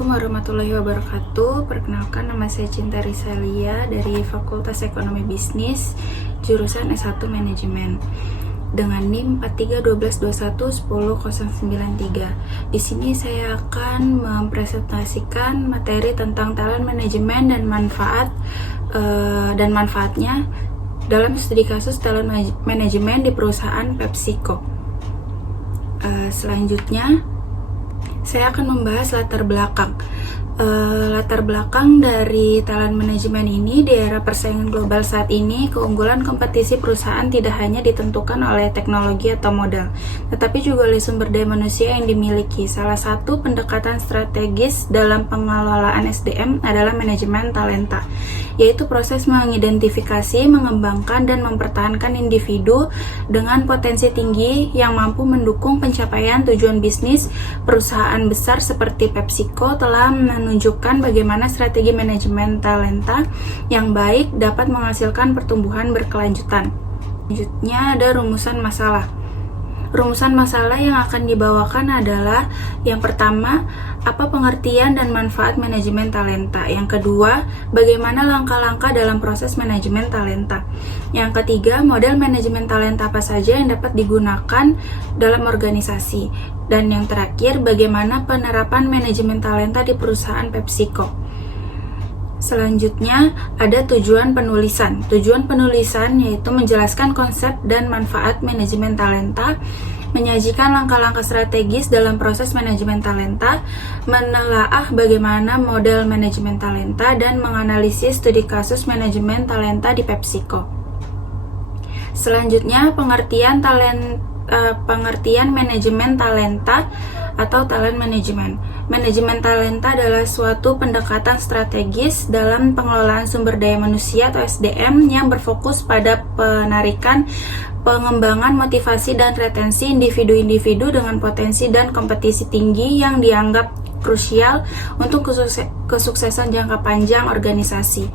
Assalamualaikum warahmatullahi wabarakatuh. Perkenalkan, nama saya Cinta Risalia dari Fakultas Ekonomi Bisnis, jurusan S1 Manajemen, dengan NIM 4312211093. Di sini saya akan mempresentasikan materi tentang talent manajemen dan manfaatnya dalam studi kasus talent manajemen di perusahaan PepsiCo. Selanjutnya saya akan membahas latar belakang dari talent management ini. Di era persaingan global saat ini, keunggulan kompetisi perusahaan tidak hanya ditentukan oleh teknologi atau modal, tetapi juga oleh sumber daya manusia yang dimiliki. Salah satu pendekatan strategis dalam pengelolaan SDM adalah manajemen talenta, yaitu proses mengidentifikasi, mengembangkan, dan mempertahankan individu dengan potensi tinggi yang mampu mendukung pencapaian tujuan bisnis. Perusahaan besar seperti PepsiCo telah menunjukkan bagaimana strategi manajemen talenta yang baik dapat menghasilkan pertumbuhan berkelanjutan. Selanjutnya ada rumusan masalah. Rumusan masalah yang akan dibawakan adalah: yang pertama, apa pengertian dan manfaat manajemen talenta; yang kedua, bagaimana langkah-langkah dalam proses manajemen talenta; yang ketiga, model manajemen talenta apa saja yang dapat digunakan dalam organisasi; dan yang terakhir, bagaimana penerapan manajemen talenta di perusahaan PepsiCo. Selanjutnya ada tujuan penulisan. Tujuan penulisan yaitu menjelaskan konsep dan manfaat manajemen talenta, menyajikan langkah-langkah strategis dalam proses manajemen talenta, menelaah bagaimana model manajemen talenta, dan menganalisis studi kasus manajemen talenta di PepsiCo. Selanjutnya pengertian manajemen talenta atau talent management. Manajemen talenta adalah suatu pendekatan strategis dalam pengelolaan sumber daya manusia atau SDM yang berfokus pada penarikan, pengembangan, motivasi, dan retensi individu-individu dengan potensi dan kompetisi tinggi yang dianggap krusial untuk kesuksesan jangka panjang organisasi.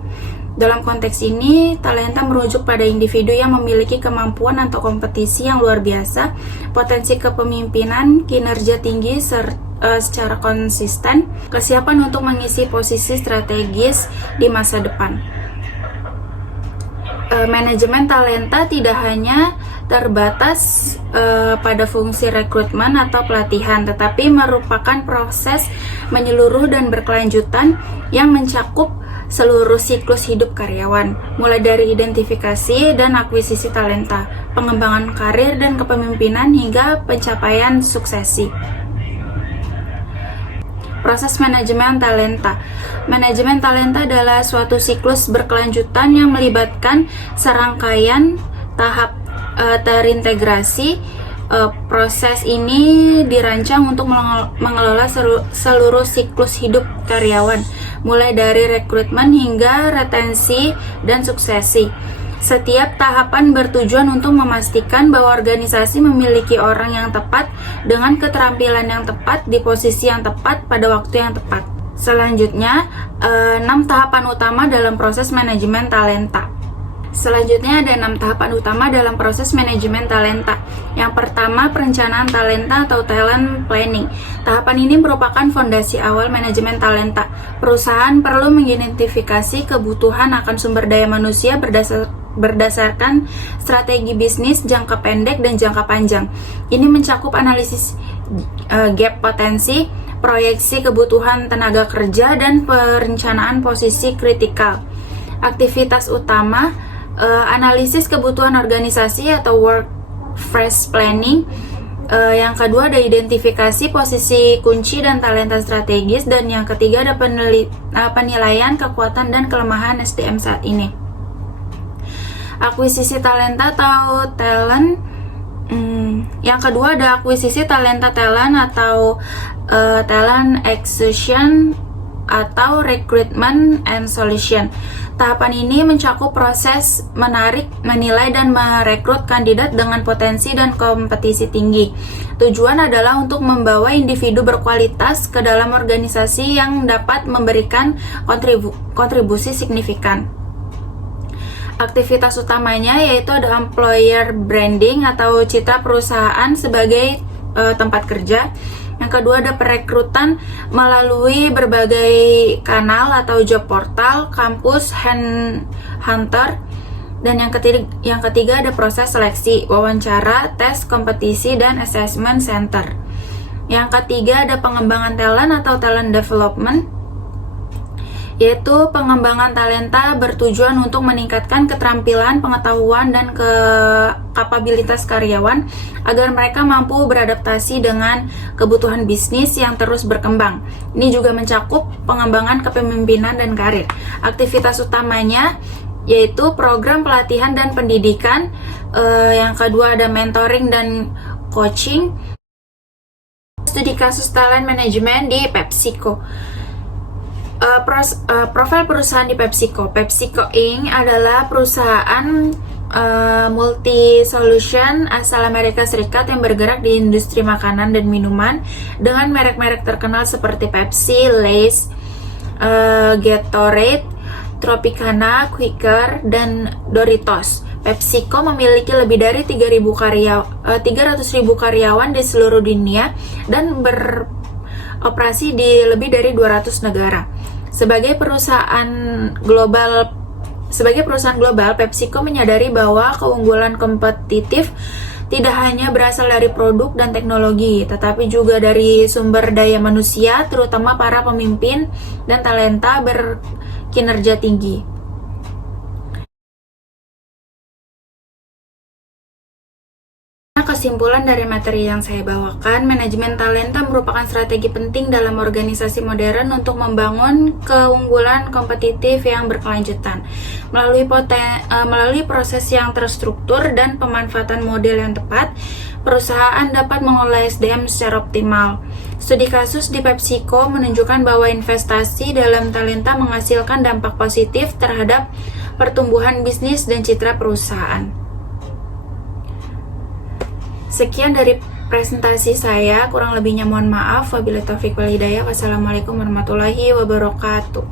Dalam konteks ini, talenta merujuk pada individu yang memiliki kemampuan atau kompetisi yang luar biasa, potensi kepemimpinan, kinerja tinggi secara konsisten, kesiapan untuk mengisi posisi strategis di masa depan. Manajemen talenta tidak hanya terbatas pada fungsi rekrutmen atau pelatihan, tetapi merupakan proses menyeluruh dan berkelanjutan yang mencakup seluruh siklus hidup karyawan, mulai dari identifikasi dan akuisisi talenta, pengembangan karir dan kepemimpinan, hingga pencapaian suksesi. Proses manajemen talenta. Manajemen talenta adalah suatu siklus berkelanjutan yang melibatkan serangkaian tahap terintegrasi. Proses ini dirancang untuk mengelola seluruh siklus hidup karyawan, mulai dari rekrutmen hingga retensi dan suksesi. Setiap tahapan bertujuan untuk memastikan bahwa organisasi memiliki orang yang tepat dengan keterampilan yang tepat di posisi yang tepat pada waktu yang tepat. Selanjutnya, 6 tahapan utama dalam proses manajemen talenta. Selanjutnya ada 6 tahapan utama dalam proses manajemen talenta. Yang pertama, perencanaan talenta atau talent planning. Tahapan ini merupakan fondasi awal manajemen talenta. Perusahaan perlu mengidentifikasi kebutuhan akan sumber daya manusia berdasarkan strategi bisnis jangka pendek dan jangka panjang. Ini mencakup analisis gap potensi, proyeksi kebutuhan tenaga kerja, dan perencanaan posisi kritikal. Aktivitas utama, analisis kebutuhan organisasi atau workforce planning. Yang kedua ada identifikasi posisi kunci dan talenta strategis, dan yang ketiga ada penilaian kekuatan dan kelemahan SDM saat ini. Akuisisi talenta atau talent. Yang kedua ada akuisisi talenta talent atau talent acquisition atau recruitment and selection. Tahapan ini mencakup proses menarik, menilai, dan merekrut kandidat dengan potensi dan kompetisi tinggi. Tujuan adalah untuk membawa individu berkualitas ke dalam organisasi yang dapat memberikan kontribusi signifikan. Aktivitas utamanya yaitu ada employer branding atau citra perusahaan sebagai tempat kerja. Yang kedua ada perekrutan melalui berbagai kanal atau job portal, kampus, hunter. Dan yang ketiga ada proses seleksi, wawancara, tes, kompetisi, dan assessment center. Yang ketiga ada pengembangan talent atau talent development, yaitu pengembangan talenta bertujuan untuk meningkatkan keterampilan, pengetahuan, dan kapabilitas karyawan agar mereka mampu beradaptasi dengan kebutuhan bisnis yang terus berkembang. Ini juga mencakup pengembangan kepemimpinan dan karir. Aktivitas utamanya yaitu program pelatihan dan pendidikan. Yang kedua ada mentoring dan coaching. Studi kasus talent management di PepsiCo. Profil perusahaan di PepsiCo. PepsiCo Inc. adalah perusahaan multi-solution asal Amerika Serikat yang bergerak di industri makanan dan minuman dengan merek-merek terkenal seperti Pepsi, Lay's, Gatorade, Tropicana, Quaker, dan Doritos. PepsiCo memiliki lebih dari 300.000 karyawan di seluruh dunia dan beroperasi di lebih dari 200 negara. Sebagai perusahaan global, PepsiCo menyadari bahwa keunggulan kompetitif tidak hanya berasal dari produk dan teknologi, tetapi juga dari sumber daya manusia, terutama para pemimpin dan talenta berkinerja tinggi. Kesimpulan dari materi yang saya bawakan, manajemen talenta merupakan strategi penting dalam organisasi modern untuk membangun keunggulan kompetitif yang berkelanjutan. Melalui proses yang terstruktur dan pemanfaatan model yang tepat, perusahaan dapat mengolah SDM secara optimal. Studi kasus di PepsiCo menunjukkan bahwa investasi dalam talenta menghasilkan dampak positif terhadap pertumbuhan bisnis dan citra perusahaan. Sekian dari presentasi saya, kurang lebihnya mohon maaf. Wabillahi taufiq wal hidayah. Wassalamualaikum warahmatullahi wabarakatuh.